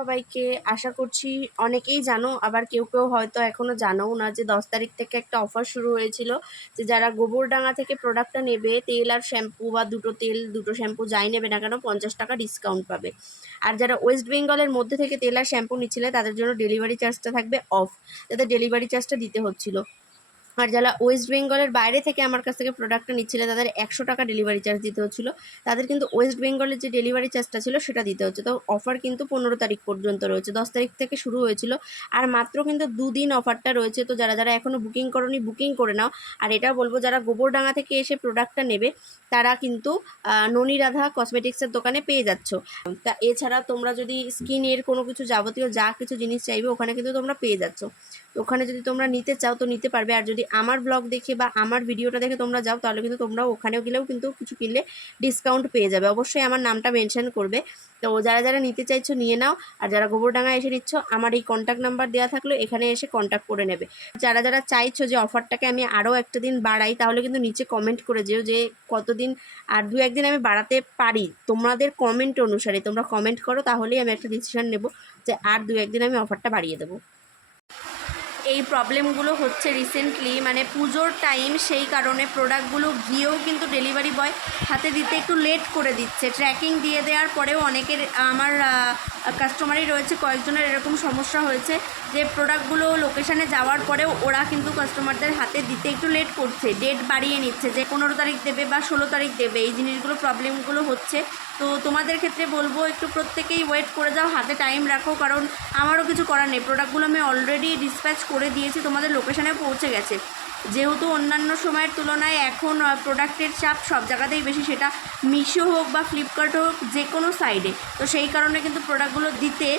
সবাইকে। আশা করছি অনেকেই জানো, আবার কেউ কেউ হয়তো এখনো জানোও না যে 10 তারিখ থেকে একটা অফার শুরু হয়েছিল যে যারা গোবরডাঙ্গা থেকে প্রোডাক্টটা নেবে, তেল আর শ্যাম্পু বা দুটো তেল দুটো শ্যাম্পু যাই নেবে না কেন 50 টাকা ডিসকাউন্ট পাবে। আর যারা ওয়েস্ট বেঙ্গলের মধ্যে থেকে তেল আর শ্যাম্পু নিচ্ছিলে তাদের জন্য ডেলিভারি চার্জটা থাকবে অফ, যাদের ডেলিভারি চার্জটা দিতে হচ্ছিল। আর যারা ওয়েস্ট বেঙ্গলের বাইরে থেকে আমার কাছ থেকে প্রোডাক্টটা নিচ্ছিল তাদের 100 টাকা ডেলিভারি চার্জ দিতে হচ্ছিলো, তাদের কিন্তু ওয়েস্ট বেঙ্গলের যে ডেলিভারি চার্জটা ছিল সেটা দিতে হচ্ছে। তো অফার কিন্তু 15 তারিখ পর্যন্ত রয়েছে, 10 তারিখ থেকে শুরু হয়েছিল আর মাত্র কিন্তু 2 দিন অফারটা রয়েছে। তো যারা যারা এখনও বুকিং করোনি বুকিং করে নাও। আর এটা বলবো, যারা গোবরডাঙ্গা থেকে এসে প্রোডাক্টটা নেবে তারা কিন্তু ননীরাধা কসমেটিক্সের দোকানে পেয়ে যাচ্ছ। তা এছাড়া তোমরা যদি স্কিনের কোনো কিছু যাবতীয় যা কিছু জিনিস চাইবে ওখানে কিন্তু তোমরা পেয়ে যাচ্ছ। তো ওখানে যদি তোমরা নিতে চাও তো নিতে পারবে। আর যদি আমার ব্লগ দেখে বা আমার ভিডিওটা দেখে তোমরা যাও তাহলে কিন্তু তোমরা ওখানেও গেলেও কিন্তু কিছু কিনলে ডিসকাউন্ট পেয়ে যাবে। অবশ্যই আমার নামটা মেনশন করবে। তো যারা যারা নিতে চাইছো নিয়ে নাও। আর যারা গোবরডাঙ্গা এসে নিচ্ছ আমার এই কন্ট্যাক্ট নাম্বার দেওয়া থাকলো, এখানে এসে কন্ট্যাক্ট করে নেবে। যারা যারা চাইছো যে অফারটাকে আমি আরও একটা দিন বাড়াই তাহলে কিন্তু নিচে কমেন্ট করে যেও যে কতদিন আর 2-1 দিন আমি বাড়াতে পারি। তোমাদের কমেন্ট অনুসারে তোমরা কমেন্ট করো, তাহলেই আমি একটা ডিসিশন নেব যে আর 2-1 দিন আমি অফারটা বাড়িয়ে দেবো। এই প্রবলেমগুলো হচ্ছে রিসেন্টলি, মানে পুজোর টাইম, সেই কারণে প্রোডাক্টগুলো গিয়েও কিন্তু ডেলিভারি বয় হাতে দিতে একটু লেট করে দিচ্ছে। ট্র্যাকিং দিয়ে দেওয়ার পরেও অনেকের, আমার কাস্টমারই রয়েছে কয়েকজনের এরকম সমস্যা হয়েছে যে প্রোডাক্টগুলো লোকেশানে যাওয়ার পরেও ওরা কিন্তু কাস্টমারদের হাতে দিতে একটু লেট করছে, ডেট বাড়িয়ে নিচ্ছে যে 15 তারিখ দেবে বা 16 তারিখ দেবে। এই জিনিসগুলো প্রবলেমগুলো হচ্ছে। তো তোমাদের ক্ষেত্রে বলবো একটু প্রত্যেকেই ওয়েট করে যাও, হাতে টাইম রাখো, কারণ আমারও কিছু করার নেই। প্রোডাক্টগুলো আমি অলরেডি ডিসপ্যাচ করে দিয়েছি, তোমাদের লোকেশানে পৌঁছে গেছে। যেহেতু অন্যান্য সময়ের তুলনায় এখন প্রোডাক্টের চাপ সব জায়গাতেই বেশি, সেটা মিশো হোক বা ফ্লিপকার্ট হোক, যে কোনো সাইডে। তো সেই কারণে কিন্তু প্রোডাক্টগুলো দিতে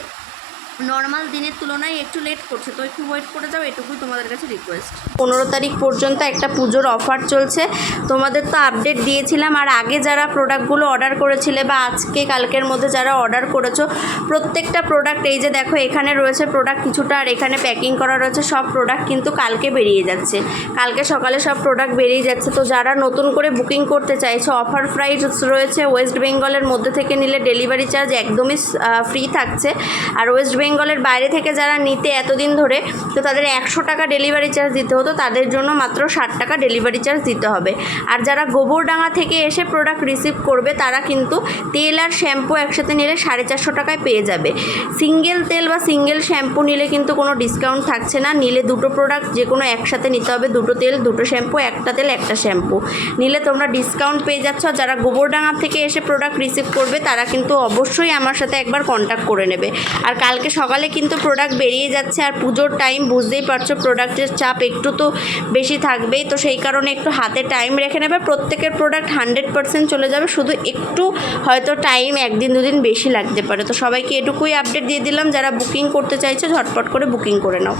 নর্মাল দিনের তুলনায় একটু লেট করছে। তো একটু ওয়েট করে যাও, এটুকুই তোমাদের কাছে রিকোয়েস্ট। 15 তারিখ পর্যন্ত একটা পুজোর অফার চলছে, তোমাদের তো আপডেট দিয়েছিলাম। আর আগে যারা প্রোডাক্টগুলো অর্ডার করেছিলে বা আজকে কালকের মধ্যে যারা অর্ডার করেছো, প্রত্যেকটা প্রোডাক্ট, এই যে দেখো এখানে রয়েছে প্রোডাক্ট কিছুটা আর এখানে প্যাকিং করা রয়েছে, সব প্রোডাক্ট কিন্তু কালকে বেরিয়ে যাচ্ছে, কালকে সকালে সব প্রোডাক্ট বেরিয়ে যাচ্ছে। তো যারা নতুন করে বুকিং করতে চাইছো, অফার প্রাইস রয়েছে। ওয়েস্ট বেঙ্গলের মধ্যে থেকে নিলে ডেলিভারি চার্জ একদমই ফ্রি থাকছে। আর ওয়েস্ট বেঙ্গলের বাইরে থেকে যারা নিতে এতদিন ধরে, তো তাদের 100 টাকা ডেলিভারি চার্জ দিতে হতো, তাদের জন্য মাত্র 60 টাকা ডেলিভারি চার্জ দিতে হবে। আর যারা গোবরডাঙ্গা থেকে এসে প্রোডাক্ট রিসিভ করবে তারা কিন্তু তেল আর শ্যাম্পু একসাথে নিলে 450 টাকায় পেয়ে যাবে। সিঙ্গেল তেল বা সিঙ্গেল শ্যাম্পু নিলে কিন্তু কোনো ডিসকাউন্ট থাকছে না। নিলে দুটো প্রোডাক্ট যে কোনো একসাথে নিতে হবে, দুটো তেল দুটো শ্যাম্পু, একটা তেল একটা শ্যাম্পু নিলে তোমরা ডিসকাউন্ট পেয়ে যাচ্ছ। আর যারা গোবরডাঙ্গা থেকে এসে প্রোডাক্ট রিসিভ করবে তারা কিন্তু অবশ্যই আমার সাথে একবার কন্ট্যাক্ট করে নেবে। আর কালকে সকালে কিন্তু প্রোডাক্ট বেরিয়ে যাচ্ছে। আর পুজোর টাইম বুঝতেই পারছো, প্রোডাক্টের চাপ একটু তো বেশি থাকবেই। তো সেই কারণে একটু হাতে টাইম রেখে নেবে। প্রত্যেকের প্রোডাক্ট 100% চলে যাবে, শুধু একটু হয়তো টাইম 1-2 দিন বেশি লাগতে পারে। তো সবাইকে এটুকুই আপডেট দিয়ে দিলাম, যারা বুকিং করতে চাইছো ঝটপট করে বুকিং করে নাও।